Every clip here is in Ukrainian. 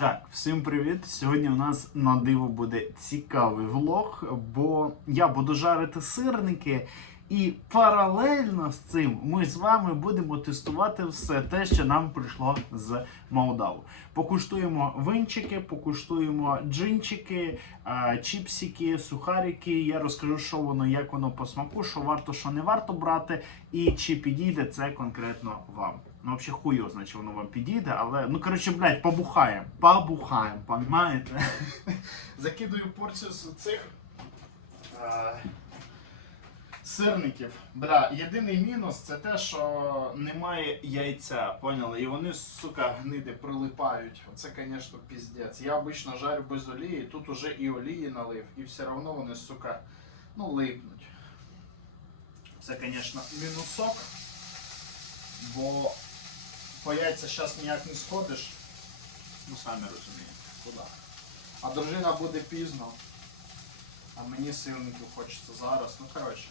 Так, всім привіт! Сьогодні у нас на диво буде цікавий влог, бо я буду жарити сирники, і паралельно з цим ми з вами будемо тестувати все те, що нам прийшло з Молдаву. Покуштуємо винчики, покуштуємо джинчики, чіпсики, сухарики. Я розкажу, що воно, як воно по смаку, що варто, що не варто брати, і чи підійде це конкретно вам. Ну, взагалі хуй значить, воно вам підійде, але. Ну, коротше, блядь, побухаємо. Побухаємо, понімаєте? Закидую порцію з цих е, сирників. Бля, єдиний мінус це те, що немає яйця, поняли? І вони, сука, гниди прилипають. Оце, звісно, піздець. Я обично жарю без олії, тут уже і олії налив, і все одно вони, сука, ну, липнуть. Це, звісно, мінусок. Бо по яйця зараз ніяк не сходиш. Ну, самі розумієте, куди. А дружина буде пізно. А мені сирників хочеться зараз. Ну, коротше.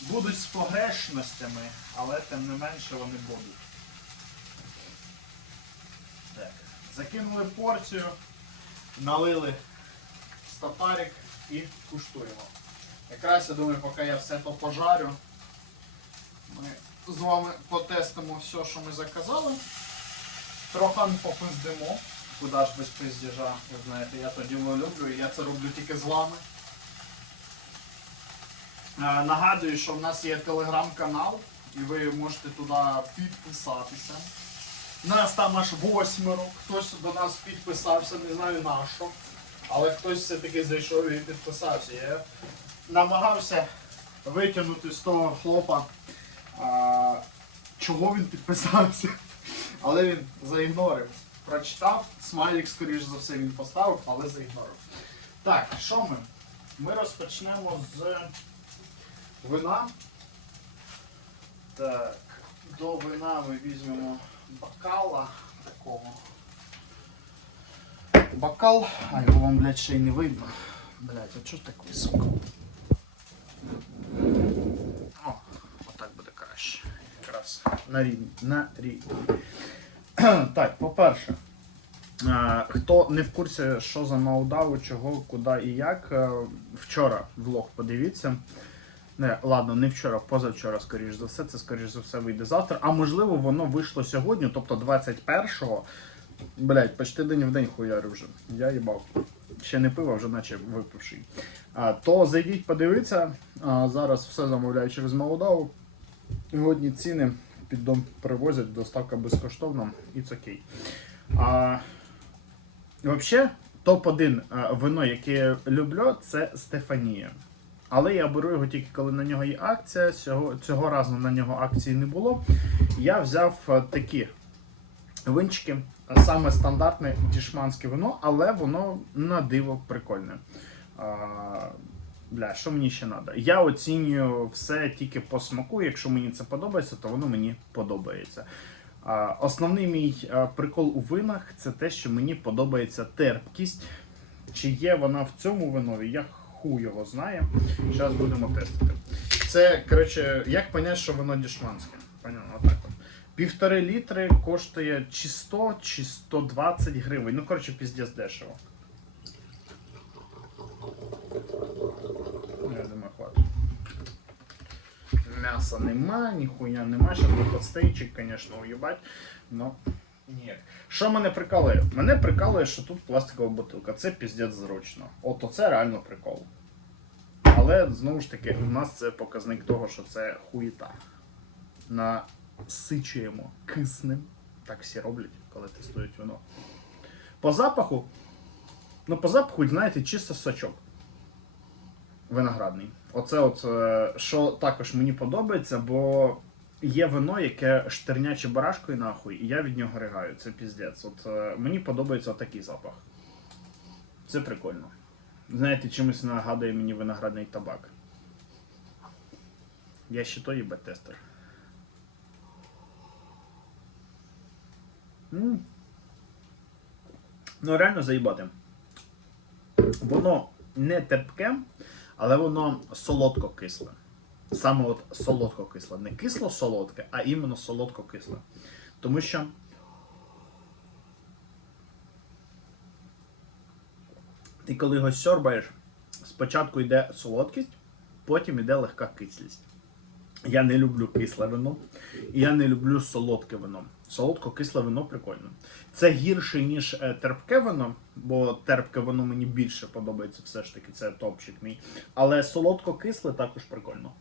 Будуть з погрешностями, але тим не менше вони будуть. Так. Закинули порцію, налили стопарик і куштуємо. Якраз я думаю, поки я все то пожарю, ми з вами потестимо все, що ми заказали. Трохи попиздимо. Куди ж без пиздежа, ви знаєте, я то діло люблю і я це роблю тільки з вами. Е, Нагадую, що в нас є телеграм-канал, і ви можете туди підписатися. Нас там аж восьмеро, хтось до нас підписався, не знаю на що. Але хтось все-таки зайшов і підписався. Я намагався витягнути з того хлопа, чого він підписався. Але він заігнорив. Прочитав, смайлік, скоріш за все, він поставив, але заігнорив. Так, що ми? Ми розпочнемо з вина. Так, до вина ми візьмемо бокала такого. Бокал, а його вам, блядь, ще й не видно. Блядь, а чого так високо? О, отак буде краще. Якраз на рівні. На рівні. Так, по-перше, хто не в курсі, що за ноудаву, чого, куди і як, е, вчора влог подивіться. Не, ладно, не вчора, позавчора, скоріш за все, це скоріш за все вийде завтра. А можливо, воно вийшло сьогодні, тобто 21-го. Блять, почти день в день хуярю вже. Я їбав. Ще не пив, а вже наче випивший. То зайдіть, подивіться. А, зараз все замовляю через Молдаву. Годні ціни під дом привозять, доставка безкоштовна, і окей. А, взагалі, топ-1 вино, яке я люблю, це Стефанія. Але я беру його тільки коли на нього є акція. Цього, цього разу на нього акції не було. Я взяв такі винчики, саме стандартне дішманське вино, але воно на диво прикольне. Бля, що мені ще треба? Я оцінюю все тільки по смаку. Якщо мені це подобається, то воно мені подобається. Основний мій прикол у винах це те, що мені подобається терпкість. Чи є вона в цьому винові, я хуй його знає. Зараз будемо тестити. Це, коротше, як поняти, що воно дішманське? Понятно, отак от. Півтори літри коштує чи 100, чи 120 гривень. Ну, коротше, піздець дешево. Ну, я думаю, хватить. М'яса нема, ніхуя нема. Ще би подстейчик, звісно, уїбать. Но ні. Що мене прикалує? Мене прикалує, що тут пластикова бутилка. Це піздець зручно. От оце реально прикол. Але знову ж таки, у нас це показник того, що це хуїта. Насичуємо киснем. Так всі роблять, коли тестують вино. По запаху, ну по запаху, знаєте, чисто сачок. Виноградний. Оце от, е, що також мені подобається, бо є вино, яке штерняче барашкою нахуй, і я від нього ригаю. Це піздець. От е, мені подобається отакий запах. Це прикольно. Знаєте, чимось нагадує мені виноградний табак. Я ще той їбать тестер. Ну, реально заїбати. Воно не терпке, але воно солодко-кисле. Саме от солодко-кисле. Не кисло-солодке, а іменно солодко-кисле. Тому що ти коли його сьорбаєш, спочатку йде солодкість, потім йде легка кислість. Я не люблю кисле вино, і я не люблю солодке вино. Солодко-кисле вино прикольно. Це гірше, ніж е, терпке вино, бо терпке вино мені більше подобається, все ж таки, це топчик мій. Але солодко-кисле також прикольно.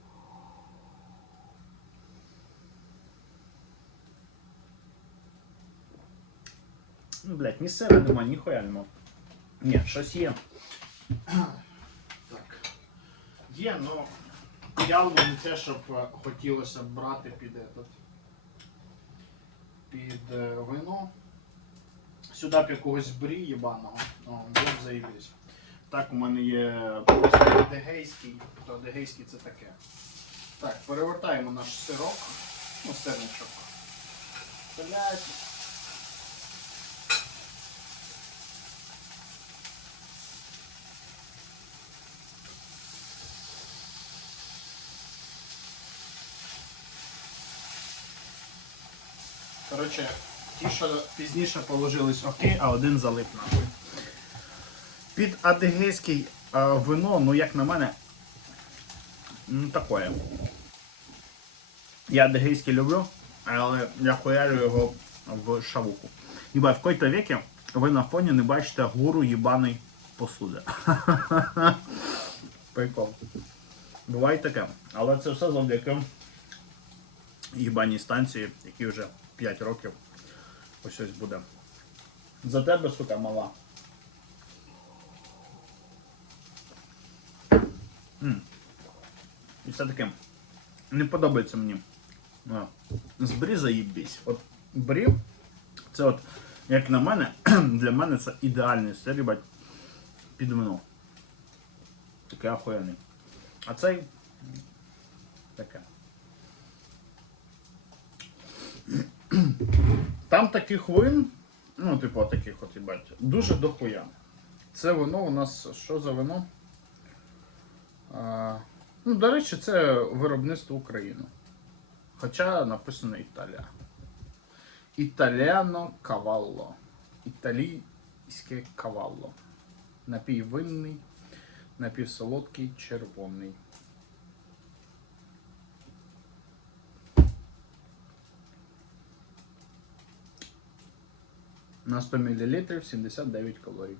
Ну, блядь, ні сира нема, ні хуя. Ні, щось є. Так. Є, ну явно не те, щоб е, хотілося брати під этот, під е, вино. Сюди б якогось брі їбаного. О, було б. Так, у мене є просто дегейський, то дегейський це таке. Так, перевертаємо наш сирок. Ну, сирничок. Блять. Коротше, ті, що пізніше положились окей, а один залип нахуй. Під адигейський е, вино, ну як на мене, ну такое. Я адигейський люблю, але я хуярю його в шавуку. Ніба в какой-то веке ви на фоні не бачите гуру їбаний посуди. Прикол. Буває таке. Але це все завдяки їбаній станції, які вже 5 років ось ось буде. За тебе, сука, мала. М. І все таки не подобається мені. З брі заїбісь. От брі, це от, як на мене, для мене це ідеальний сир, їбать, під вино. Такий охуєнний. А цей таке. Там таких вин, ну, типу, таких от, їбать, дуже дохуя. Це вино у нас що за вино? А, ну, до речі, це виробництво України. Хоча написано Італія. Італіано кавалло. Італійське кавалло. Напій винний, напівсолодкий, червоний. На 100 мл 79 калорій.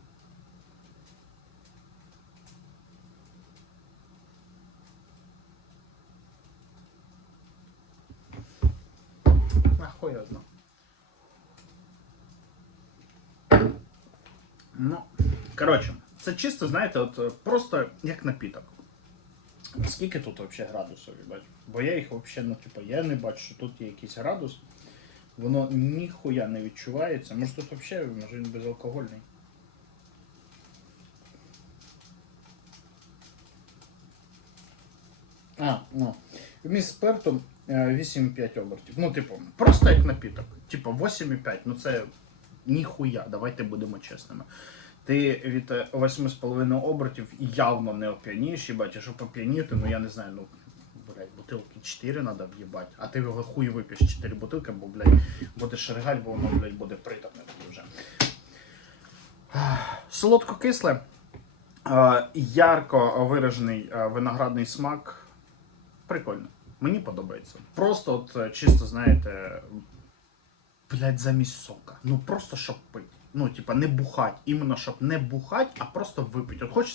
Нахуй одно. Ну, коротше, це чисто, знаєте, от е, просто як напіток. Скільки тут взагалі градусів, їбать? Бо я їх взагалі, ну, типу, я не бачу, що тут є якийсь градус. Воно ніхуя не відчувається. Може тут взагалі, може він безалкогольний. А, ну. Вміст спирту е, 8,5 обертів. Ну, типу, просто як напіток. Типу 8,5. Ну це ніхуя, давайте будемо чесними. Ти від е, 8,5 обертів явно не оп'янієш, їбать, а щоб оп'яніти, ну я не знаю, ну, блядь, бутилки 4 треба в'їбати, а ти його хуй вип'єш 4 бутилки, бо, блядь, буде шергаль, бо воно, блядь, буде притопне вже. Солодко-кисле, е, ярко виражений е, виноградний смак. Прикольно. Мені подобається. Просто от е, чисто, знаєте, блядь, замість сока. Ну просто щоб пити. Ну, типа, не бухать. Іменно щоб не бухать, а просто випити. От хочеш